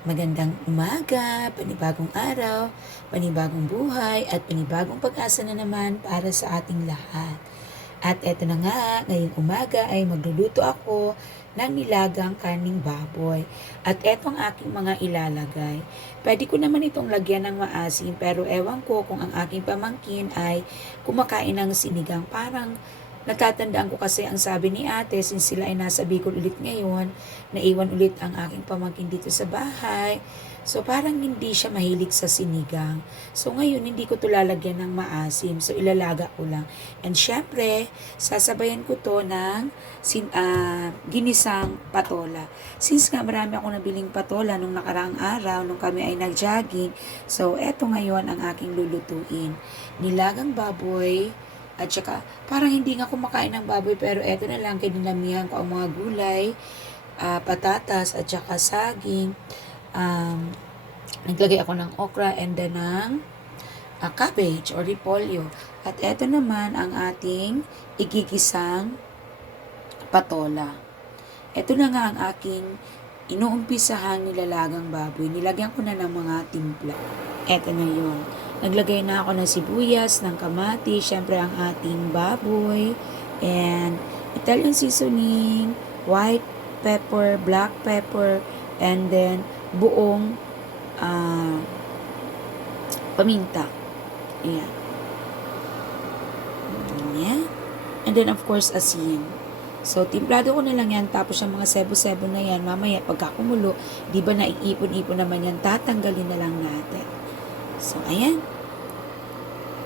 Magandang umaga, panibagong araw, panibagong buhay, at panibagong pag-asa na naman para sa ating lahat. At eto na nga, ngayong umaga ay magluluto ako ng nilagang karning baboy. At eto ang aking mga ilalagay. Pwede ko naman itong lagyan ng maasim pero ewan ko kung ang aking pamangkin ay kumakain ng sinigang. Parang Natatandaan ko kasi ang sabi ni ate, since sila ay nasa Bicol ulit ngayon, naiwan ulit ang aking pamangkin dito sa bahay. So parang hindi siya mahilig sa sinigang. So ngayon hindi ko to lalagyan ng maasim. So ilalaga ko lang. And syempre, sasabayan ko to ng sin, ah, ginisang patola. Since nga marami ako nabiling patola nung nakaraang araw, nung kami ay nag-jogging. So eto ngayon ang aking lulutuin. Nilagang baboy, at saka, parang hindi nga kumakain ng baboy pero eto na lang, kinilamihan ko ang mga gulay, ah, patatas at saka saging. Um, naglagay ako ng okra and then ng ah, cabbage or repolyo. At eto naman ang ating igigisang patola. Eto na nga ang aking inuumpisahang nilalagang baboy. Nilagyan ko na ng mga timpla. Eto na yun. Naglagay na ako ng sibuyas, ng kamati, syempre ang ating baboy, and Italian seasoning, white pepper, black pepper, and then buong ah, paminta. Ayan. Ayan. And then of course asin. So, timplado ko na lang yan. Tapos yung mga sebo-sebo na yan, mamaya pagka kumulo, di ba naiipon-ipon naman yan, tatanggalin na lang natin. So, ayan.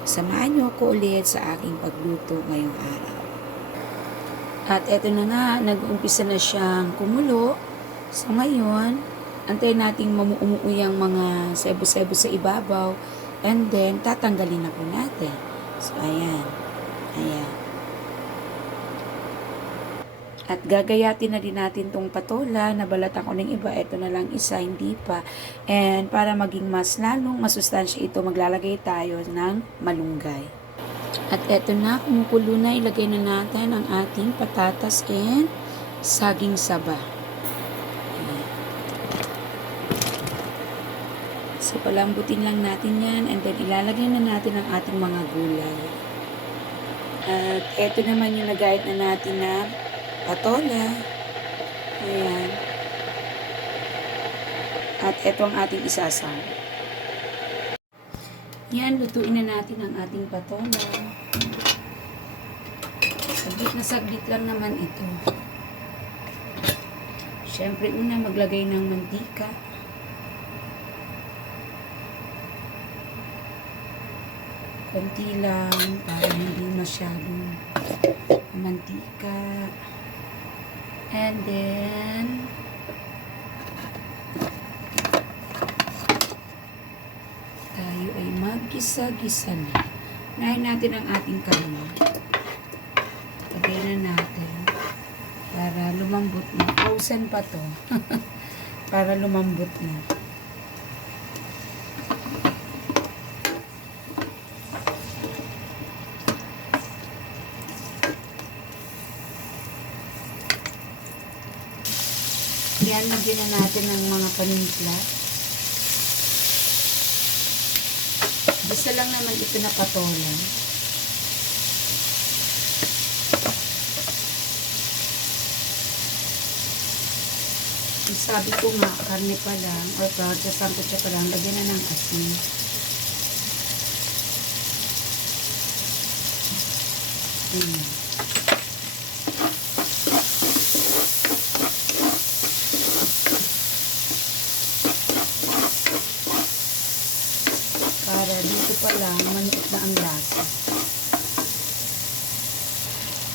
Samahan niyo ako ulit sa aking pagluto ngayong araw. At eto na nga, nag-uumpisa na siyang kumulo. So, ngayon, antayin nating mamuumuwi ang mga sebo-sebo sa ibabaw. And then, tatanggalin na po natin. So, ayan. Ayan. At gagayatin na din natin tong patola, nabalatan ko ng iba, ito na lang isa, hindi pa. And para maging mas lalong masustansya ito, maglalagay tayo ng malunggay. At eto na, kumukulo na, ilagay na natin ang ating patatas and saging saba. So, palambutin lang natin yan and then ilalagay na natin ang ating mga gulay. At eto naman yung nagayat na natin na patola. Ayan. At ito ang ating isasaw. Yan, lutuin na natin ang ating patola. Saglit na saglit lang naman ito. Siyempre, una maglagay ng mantika. Konti lang para hindi masyadong mantika. And then, tayo ay maggisa-gisa na. Nahin natin ang ating karne. Lagay na natin. Para lumambot na. Frozen pa to. para lumambot na. Yan, lagyan na natin ng mga panimpla. Bisa lang naman ito na patola. Sabi ko nga, karne pa lang, or sa sangkutsa pa lang, lagyan na ng asin. Hmm. Para dito pa lang, manipot na ang lasa.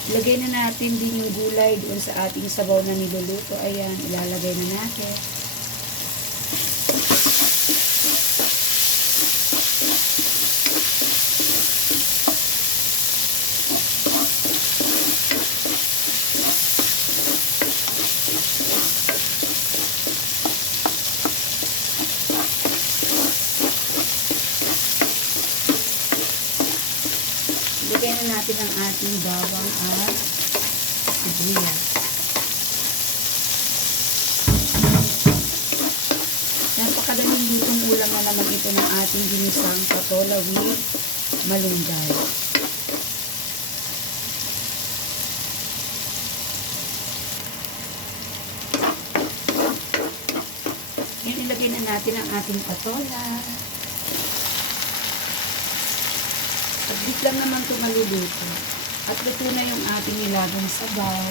Ilagay na natin din yung gulay doon sa ating sabaw na niluluto. Ayan, ilalagay na natin. Ilagay na natin ang ating bawang at sibuyas. madaling lutong ulam na naman ito ng ating ginisang patola with malunggay. Ngayon ilagay na natin ang ating patola. Saglit lang naman ito maluluto. At luto na yung ating nilagang sabaw.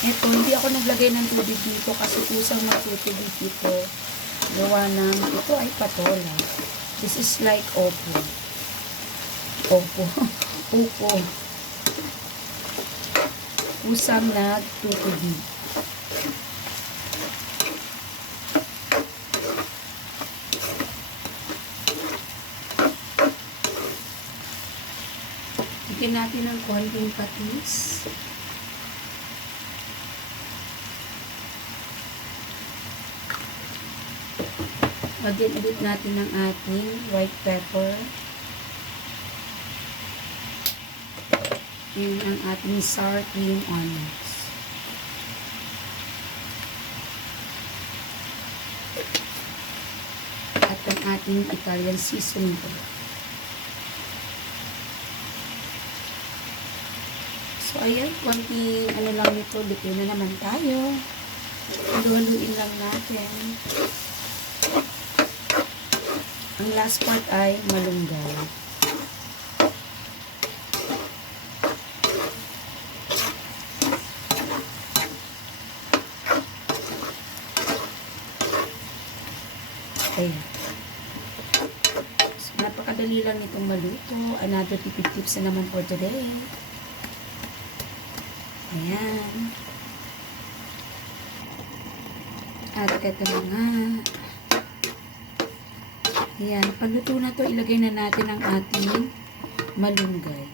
Ito, hindi ako naglagay ng tubig dito kasi kusang matutubig ito. Gawa ng, ito ay patola. This is like opo. Opo. Upo. Kusang nagtutubig. Bigyan natin ng konting patis. Lagyan ulit natin ng ating white pepper. And ang ating sour cream onions. At ang ating Italian seasoning oil. So, ayan, konting ano lang nito, luto na naman tayo. Haluhaluin lang natin. Ang last part ay malunggay. Ayan. So, napakadali lang itong maluto. Another tipid tips na naman for today. Ayan. At ito na nga. Ayan, paluto na to, ilagay na natin ang ating malunggay.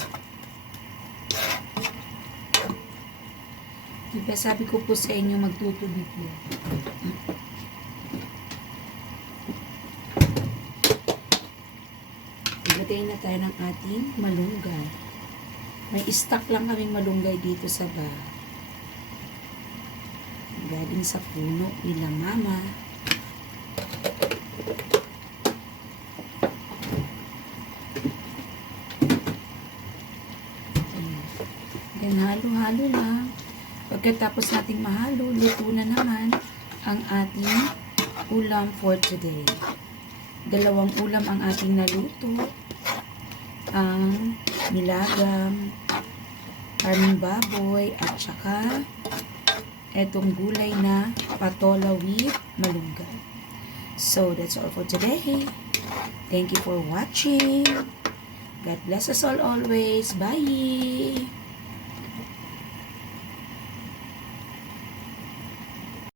Diba sabi ko po sa inyo magtutubig yan. Ilagay na tayo ng ating malunggay. May stock lang kaming malunggay dito sa bahay. Galing sa puno nila mama. Then halo-halo lang. Pagkatapos nating mahalo, luto na naman ang ating ulam for today. Dalawang ulam ang ating naluto. Ang nilagam, karning baboy, at saka etong gulay na patola with malunggay. So, that's all for today. Thank you for watching. God bless us all always. Bye!